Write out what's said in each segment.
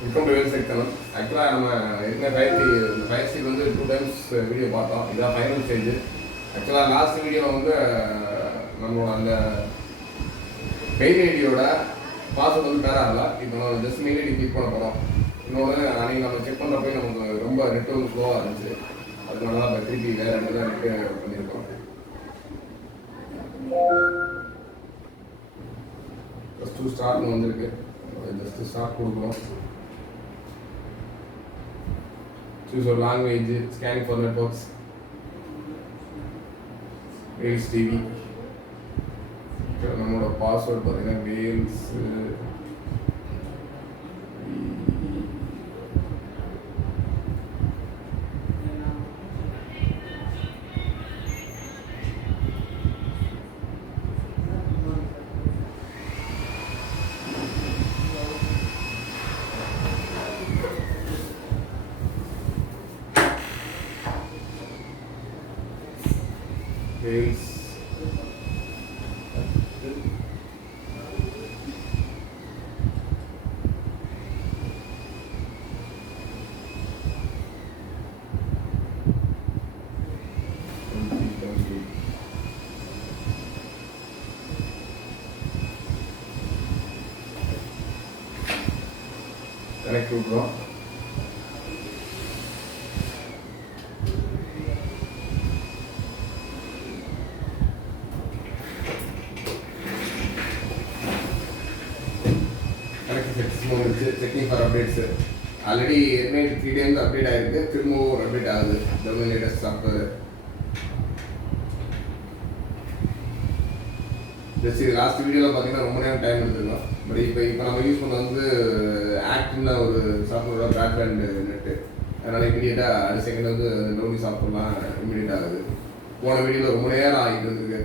Welcome to வேல் செக்ஷன். ஆக்சுவலாக நம்ம என்ன பயிற்சிக்கு வந்து 2 டைம்ஸ் வீடியோ பார்த்தோம். இதான் ஃபைனல் ஸ்டேஜ். ஆக்சுவலாக லாஸ்ட் வீடியோவில் வந்து நம்மளோட அந்த மெயில் ஐடியோட பாஸ்வேர்ட் வந்து பேர் ஆகல. இப்போ நம்ம ஜஸ்ட் மெயில் ஐடி கிளிக் பண்ண போகிறோம். இன்னொன்று அன்றைக்கி நம்ம செக் பண்ணுறப்ப நமக்கு ரொம்ப நெட் வந்து ஸ்லோவாக இருந்துச்சு. அதனால தான் இப்போ திருப்பி வேறு இடத்துல நெட்டு பண்ணியிருக்கோம். ஜஸ்ட் ஸ்டார்ட்னு வந்துருக்கு. ஜஸ்ட் ஸ்டார்ட் கொடுக்குறோம். Choose your language, scanning for networks, Wales TV. நம்மளோட பாஸ்வேர்ட் பார்த்தீங்கன்னா வேல்ஸ் வேல்ஸ் கனெக்ட் கொடுக்குறோம். செக்கிங் ஃபார் அப்டேட்ஸு ஆல்ரெடி ஏற்கனவே 3 டைம்ஸ் அப்டேட் ஆகிருக்கு. திரும்பவும் ஒரு அப்டேட் ஆகுது. Domain latest software. ஜஸ்ட் இது லாஸ்ட் வீடியோவில் பார்த்தீங்கன்னா ரொம்ப நேரம் டைம் எடுத்துக்கலாம். பட் இப்போ நம்ம யூஸ் பண்ண வந்து ஆக்ட்னா ஒரு சாஃப்ட்வேரோட ப்ராட்பேண்ட் நெட்டு. அதனால் இமீடியட்டாக அடுத்த செகண்ட் வந்து டவுன்லோட் சாஃப்ட்வேர்லாம் இமீடியட் ஆகுது. போன வீடியோவில் ரொம்ப நேரம் ஆகிட்டு இருந்துருக்கு.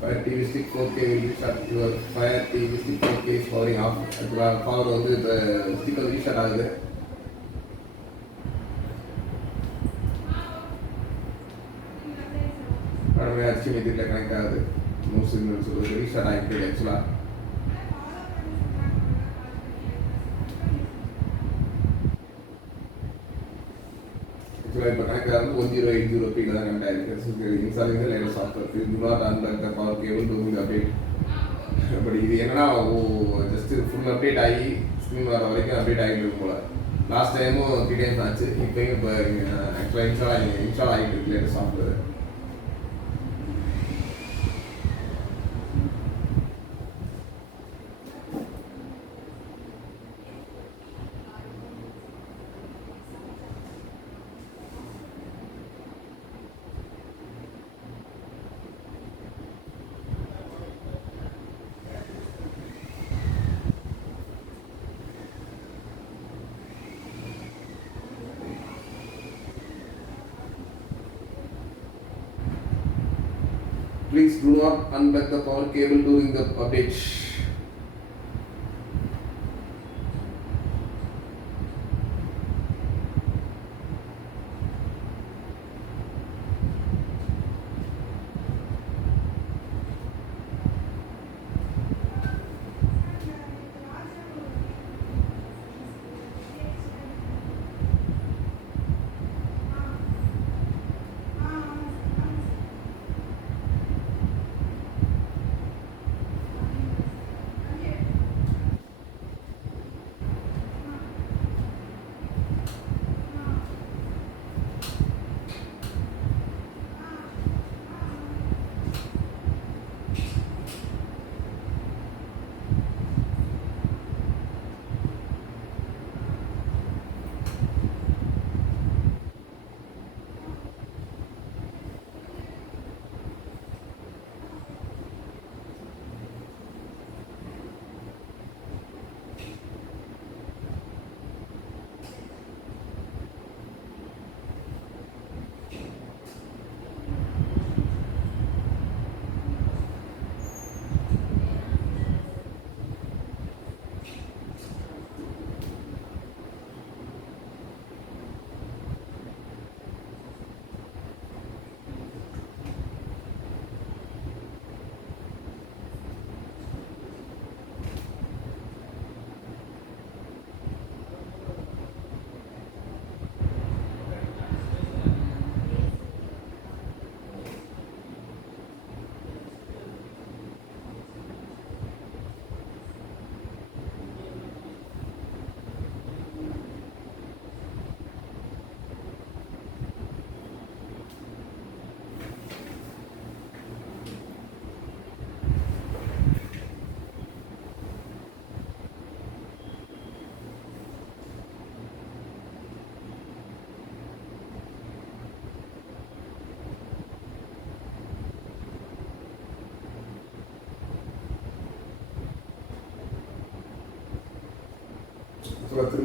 Fire TV Stick 4K will restart. Your Fire TV Stick 4K is powering off. Power வந்து இப்போ ஸ்டிக் வந்து ரீஸ்டார்ட் ஆகுது. உடனே HDMI இதில் கனெக்ட் ஆகுது. நோ சிக்னல் சொல்லுது. ரீஸ்டார்ட் ஆகிட்டு ஆக்சுவலாக இப்போ கனெக்ட் ஆகுது 1080p தான் கனெக்ட் ஆகிருக்கு. Installing the latest software. Do not unplug the power cable to the update. But இது என்னன்னா ஜஸ்ட் ஃபுல் அப்டேட் ஆகி ஸ்க்ரீன் வர வரைக்கும் அப்டேட் ஆகிட்டு இருக்கும் போல. லாஸ்ட் டைமும் 3 டைம்ஸ் ஆச்சு. இப்போயும் இப்போ ஆக்சுவலாக இன்ஸ்டால் ஆகிட்டு இருக்கு latest software. Please do not unplug the power cable during the update.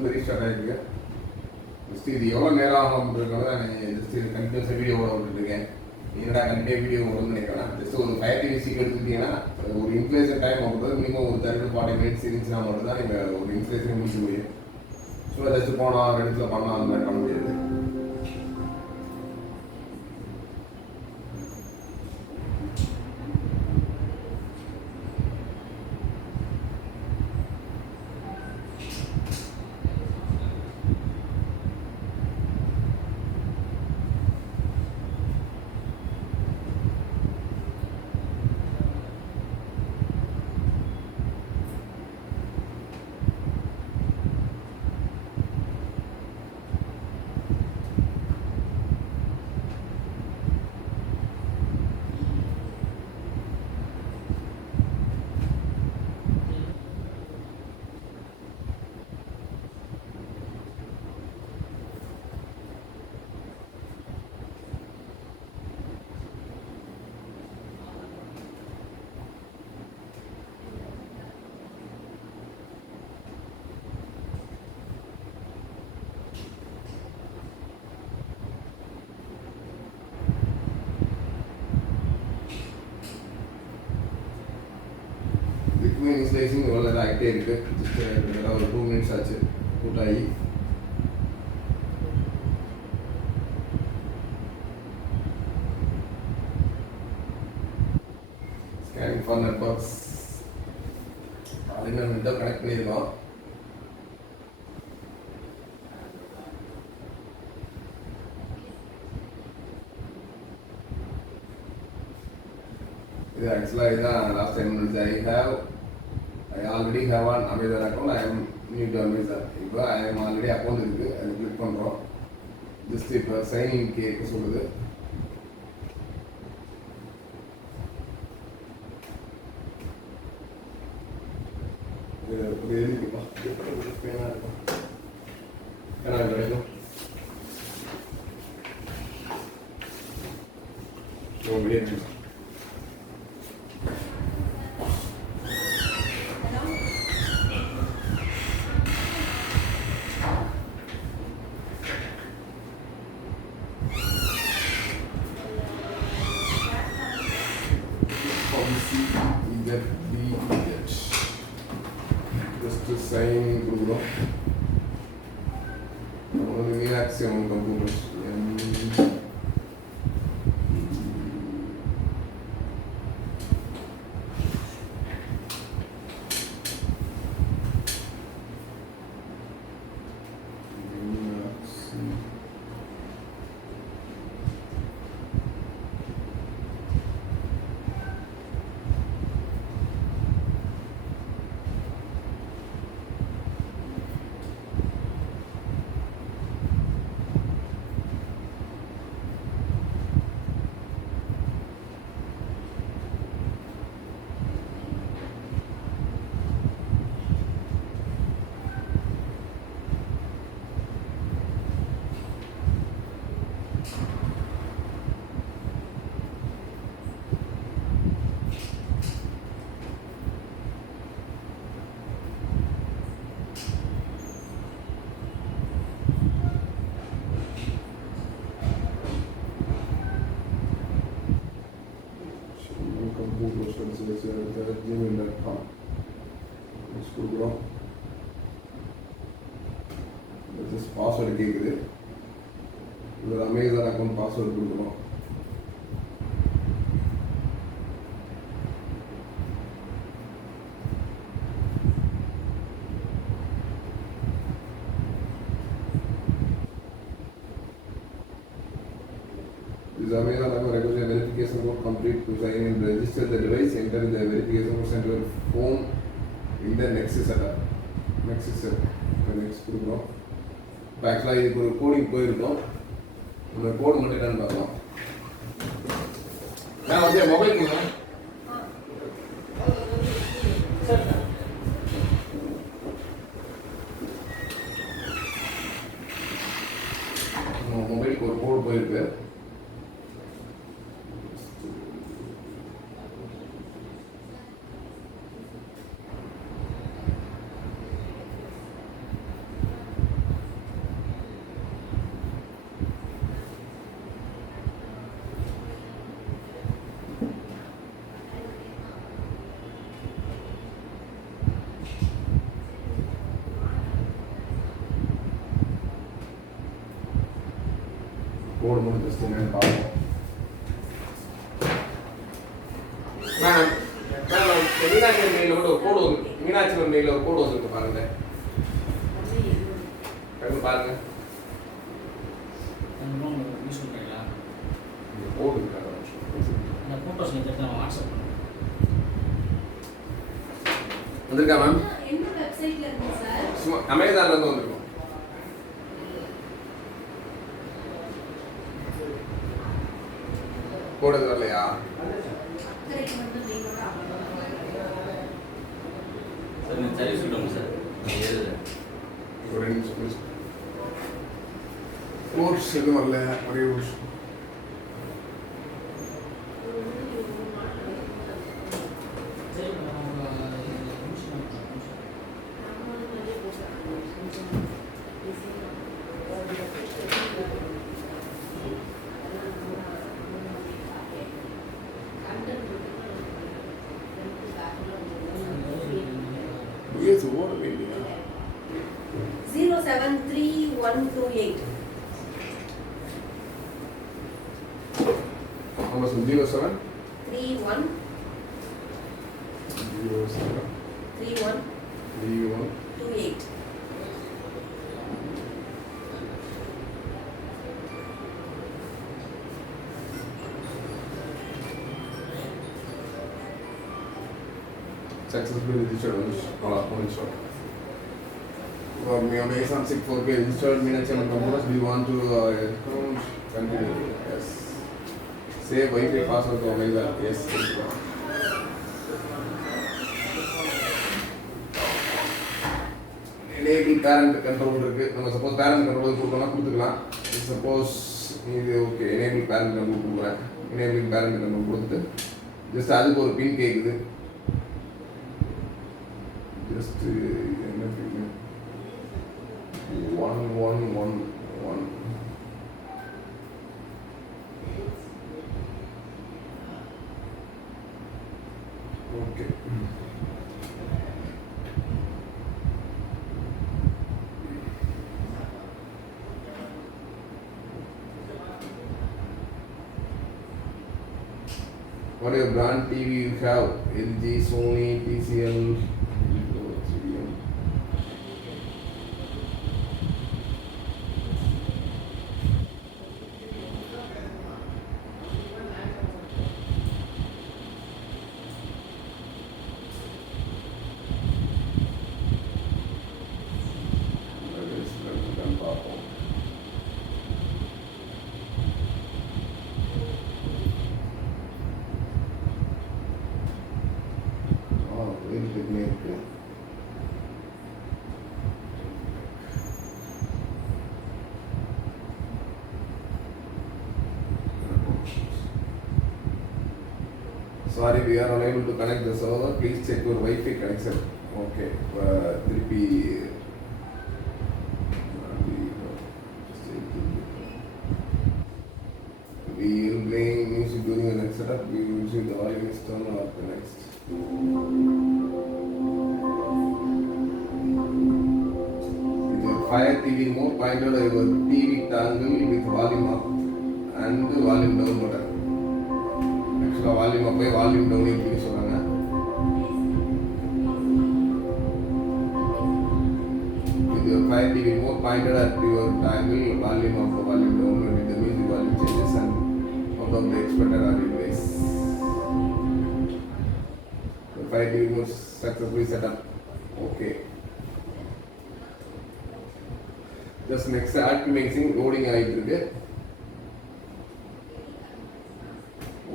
வந்து ரீஸ்டார்ட் ஆகிருக்கு. ஜஸ்ட் இது எவ்வளோ நேரம் ஆகும்ன்றதுனால தான் ஜஸ்ட் இது கண்டினியூஸாக வீடியோ ஓட விட்டுருக்கேன். என்னடா கண்டிப்பாக வீடியோ ஓடுன்னு நினைக்கிறேன். ஜஸ்ட் ஒரு 5 டிவிசிக்கு எடுத்துக்கிட்டிங்கன்னா ஒரு இன்ஃப்ளேஷன் டைம் ஆகும்போது மினிமம் ஒரு 30-40 மினிட்ஸ் இருந்துச்சுன்னா மட்டும் தான் நீங்கள் ஒரு இன்ஃப்ளேஷன் முடிக்க முடியும். ஸோ ஜஸ்ட் போனால் இடத்துல பண்ணலாம், அந்த மாதிரி பண்ண முடியாது. இன்ஸ்டலேஷன் இவ்வளோ நேரம் ஆகிட்டே இருக்குது. ஜஸ்ட் ஒரு 2 மினிட்ஸ் ஆச்சு கூட்டாகி. ஸ்கேனிங் ஃபார் நெட்வொர்க்ஸ் அதுன்னு விண்டோ கனெக்ட் பண்ணியிருக்கோம். இது ஆக்சுவலாக இதுதான் லாஸ்ட் டைம் இருந்துச்சு. I already have an Amazon account. I am new to Amazon. இப்போ I am already அக்கௌண்ட் இருக்குது, அது கிளிக் பண்ணுறோம். ஜஸ்ட் இப்போ சைனிங் கேட்க சொல்லுது. எழுதிப்பா பேனா இருக்கும், பேனா கிடைக்கும். வீடியோ sign கொடுக்குறோம். ஒரு மீனாட்சி அவங்க கம்ப்யூட்டர்ஸ் gmail.com கொடுக்குறோம். ஜஸ்ட் பாஸ்வேர்டு கேட்குது. இதில் அமேசான் அக்கௌண்ட் பாஸ்வேர்டு கொடுக்கணும். This Amazon account requires a verification code complete to sign in, register the device, enter the verification code, send your phone in the next setup. Next step. Next கொடுக்குறோம். இப்போ ஆக்சுவலாக இதுக்கு ஒரு கோடிங் போயிருக்கோம். இந்த கோடு மட்டும் என்னன்னு பார்க்கலாம். நான் வந்து மொபைல் கொடுங்க. மொபைலுக்கு ஒரு கோடு போயிருக்கு. கோடு மட்டும் ஜஸ்ட் என்னன்னு பார்ப்போம். மேடம் மீனாட்சி மெயிலில் மட்டும் ஒரு கோடு வந்து மீனாட்சி மெயிலில் ஒரு கோடு வந்துருக்கு பாருங்க. பாருங்க யூஸ் பண்ணுறீங்களா? கோடு அந்த ஃபோட்டோஸ் எடுத்து நான் வாட்ஸ்அப் பண்ணுறேன். வந்திருக்கா மேம்? என்ன வெப்சைட்ல இருக்கு சார்? சும்மா அமேசான்ல இருந்து வந்திருக்கோம். கோடு வரலையா? கரெக்ட் மட்டும் மெயிலோட சார் நான் சர்வீஸ் விடுவோம் சார். ஒரு நிமிஷம் கோர்ஸ் எதுவும் வரல. ஒரே ஒரு Yes, what will be? 073128. How much? 07? 31 07 31 31 28. Successfully registered one shot. For me, Amazon 64K registered Meenakshi Amman computers. Do you want to continue? Yes. Save Wi-Fi password to Amazon. Yes. Enable parent control இருக்கு. நம்ம suppose parent control கொடுக்கணும்னா கொடுத்துக்கலாம். Suppose இது okay enable parent control கொடுக்குறேன். Enable parent control கொடுத்துட்டு ஜஸ்ட் அதுக்கு ஒரு பின் கேக்குது. Just என்ன பின் 1111 okay. What are brand TV you have? LG, Sony, TCL, Sorry, we are unable to connect the server. Please check your Wi-Fi connection. Okay. 3P. We will bring music during the next setup. We will see the volume is turned off the next. With your Fire TV remote, pointed at your TV tangle with volume up and volume down button. Actually, volume up by volume down இப்படி சொல்றாங்க. With your Fire TV remote pointed at your tangle, volume up, volume down with the music volume changes and out of the expected audio device. The Fire TV remote successfully set up. Okay. Just next optimizing loading ஆயிட்டு இருக்கு.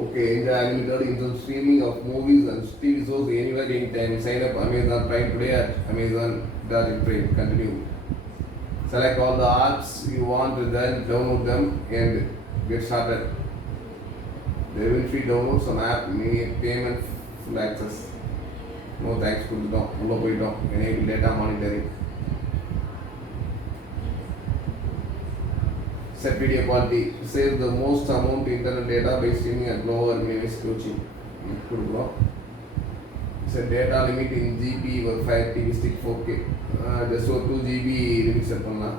Okay, enjoy unlimited instant streaming of movies and TV shows anywhere, anytime. Sign up Amazon Prime today at Amazon.in. Continue. Select all the apps you want, then download them and get started. There will be download some app, payment, full access. No thanks கொடுத்துட்டோம். உள்ள போயிட்டோம். Enable data monitoring. Set video quality. Save the most amount internet data by streaming at lower minimum coaching. கொடுக்குறோம். Set data limit in GB or Fire TV stick 4K. Just ஒரு 2 GB limit set பண்ணலாம்.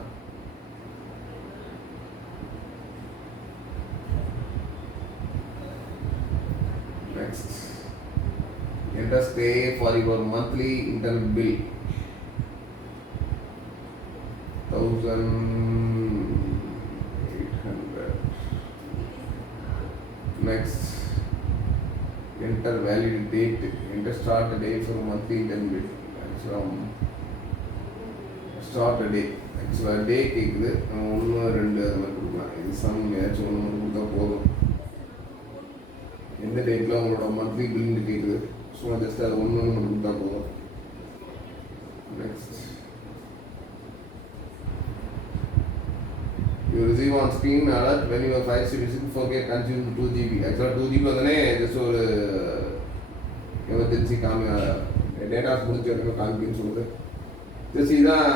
Let us pay for your monthly internet bill. 1,800. Next, enter valid date. Enter start date for monthly internet bill. From start date. Actually டே கேட்குது. 1 2 அது மாதிரி கொடுக்கலாம். இது சம் ஏதாச்சும் ஒன்று மட்டும் கொடுத்தா போதும். எந்த டேட்டில் உங்களோட மந்த்லி பில்லுன்னு கேட்குது. ஸோ ஜஸ்ட் அது ஒன்று மட்டும் கொடுத்தா போதும். Next, you receive on screen alert when your file is 4K consumed 2 GB. Actually 2 GB வந்தனே ஜஸ்ட் ஒரு எமர்ஜென்சி டேட்டாஸ் முடிஞ்ச வரைக்கும் காமிக்குன்னு சொல்லுது. ஜஸ்ட் இதுதான்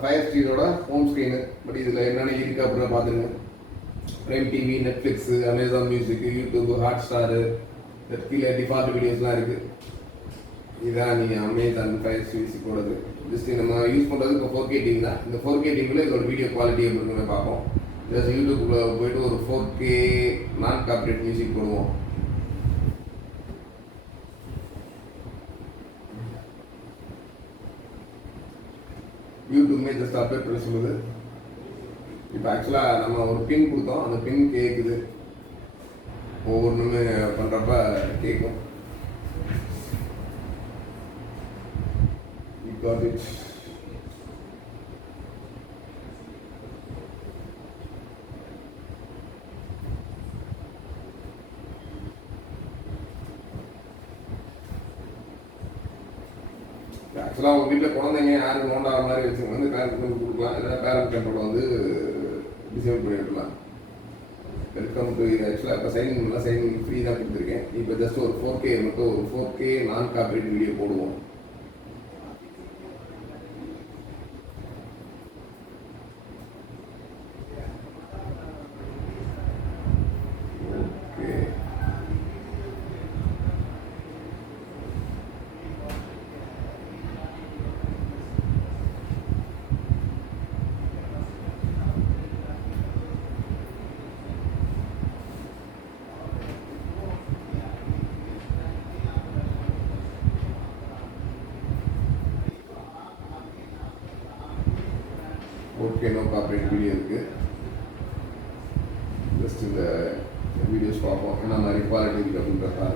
ஃபயர் ஸ்டீலோட ஹோம் ஸ்க்ரீனு. பட் இதில் என்னென்ன இருக்குது அப்படின்னு பார்த்துருங்க. Prime TV, Netflix, Amazon music, YouTube, hot star, கீழே டிஃபால்ட் வீடியோஸ்லாம் இருக்குது. இதுதான் நீங்கள் அமேசான் ஃபயர் மியூசிக்கோடது. ஜஸ்ட் நம்ம யூஸ் பண்ணுறது இப்போ 4K டிவி தான். இந்த 4K டிவியில் இதோட வீடியோ குவாலிட்டி எப்படி இருக்குன்னு பார்ப்போம். ஜஸ்ட் யூடியூப்பில் போய்ட்டு ஒரு 4K நான் காப்பிரைட் மியூசிக் போடுவோம். யூடியூப்மே ஜஸ்ட் அப்டேட் பண்ண சொல்லுது. இப்போ ஆக்சுவலாக நம்ம ஒரு பின் கொடுத்தோம், அந்த பின் கேட்குது. ஒவ்வொன்றுமே பண்ணுறப்ப கேட்கும். Got it. ஆக்சுவலாக உங்கள் வீட்டில் குழந்தைங்க யாரும் நோண்டாத மாதிரி வச்சுங்க வந்து பேரண்ட் கொடுக்கலாம். இல்லைன்னா பேரண்ட் கண்ட்ரோல் வந்து டிசேபிள் பண்ணிடலாம். வெல்கம் டு இது. ஆக்சுவலாக இப்போ சைனிங்லாம் சைனிங் ஃப்ரீ தான் கொடுத்துருக்கேன். இப்போ ஜஸ்ட் ஒரு 4K மட்டும் ஒரு 4K நான் காப்பிரைட் வீடியோ போடுவோம். ஓகே, நோ காப்பிரைட் வீடியோ இருக்குது. ஜஸ்ட் இந்த வீடியோஸ் பார்ப்போம் என்ன மாதிரி குவாலிட்டி இருக்குது அப்படின்றதா.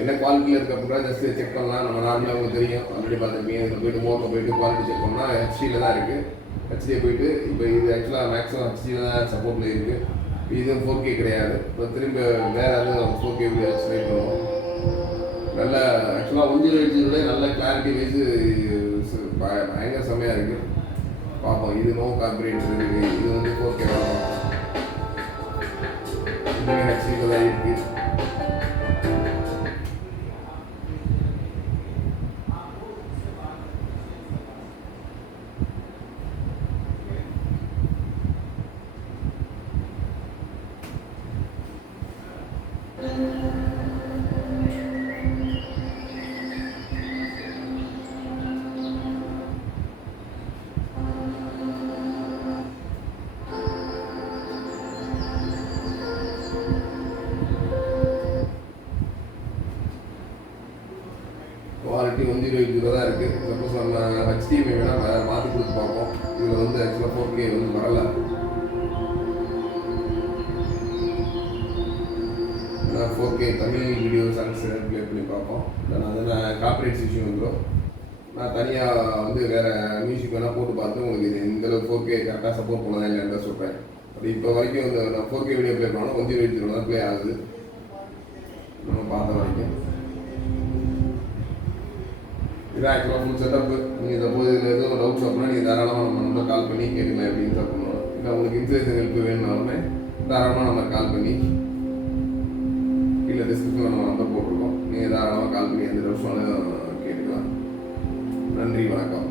என்ன குவாலிட்டியில் இருக்குது அப்படின்னா ஜஸ்ட் செக் பண்ணலாம். நம்ம நார்மலாக உங்களுக்கு தெரியும், ஆல்ரெடி பார்த்துருப்பீங்க. இதில் போய்ட்டு மோட்டில் போய்ட்டு குவாலிட்டி செக் பண்ணால் ஹெச்டியில் தான் இருக்குது. ஹெச்டியை போய்ட்டு இப்போ இது ஆக்சுவலாக மேக்ஸிமம் ஹெச்டியில் தான் சப்போர்ட்டில் இருக்குது. இதுவும் 4K கிடையாது. இப்போ திரும்ப வேறு எதுவும் 4K வீடியோ ட்ரை பண்ணுவோம். நல்ல ஆக்சுவலாக 108 நல்ல கிளாரிட்டி வைஸு பயங்கர செம்மையாக இருக்குது. பார்ப்போம். இது நோ காப்பிரைட் இருக்குது. இது வந்து 4K வரும். இதுவே ஹெச்டியில் தான் இருக்குது. குவாலிட்டி 108 தான் இருக்குது. சப்போஸ் நம்ம HDMI வேணால் வேறு மாற்றி கொடுத்து பார்ப்போம். இதில் வந்து ஆக்சுவலாக 4K வந்து வரல. 4K தமிழ் வீடியோ சாங்ஸ் ப்ளே பண்ணி பார்ப்போம். நான் காப்பிரைட்ஸ் இஷ்யூ வந்துடும். நான் தனியாக வந்து வேறு மியூசிக் வேணால் போட்டு பார்த்து உங்களுக்கு இது இந்தளவு 4K கரெக்டாக சப்போர்ட் பண்ணதான் இல்லைன்னு சொல்கிறேன். அப்படி இப்போ வரைக்கும் வந்து நான் 4K வீடியோ ப்ளே பண்ணாலும் 108 தான் ப்ளே ஆகுது நம்ம பார்த்த வரைக்கும். இதான் ஆக்சுவலாக ஃபுல் செட்டப்பு. நீங்கள் சப்போஸ் இதில் எதுவும் டவுட்ஸ் அப்படின்னா நீங்கள் தாராளமாக நம்ம நம்பர் கால் பண்ணி கேட்கலாம் எப்படின்னு சார் பண்ணுவோம். இல்லை உங்களுக்கு இன்சூரன்ஸ் ஹெல்ப் வேணும்னாலுமே தாராளமாக நம்ம கால் பண்ணி கீழே டிஸ்கிரிப்ஷனில் நம்ம நம்பர் போட்டிருக்கோம். நீங்கள் தாராளமாக கால் பண்ணி எந்த டவுட்ஸ் வேணாலும் கேட்டுக்கலாம். நன்றி, வணக்கம்.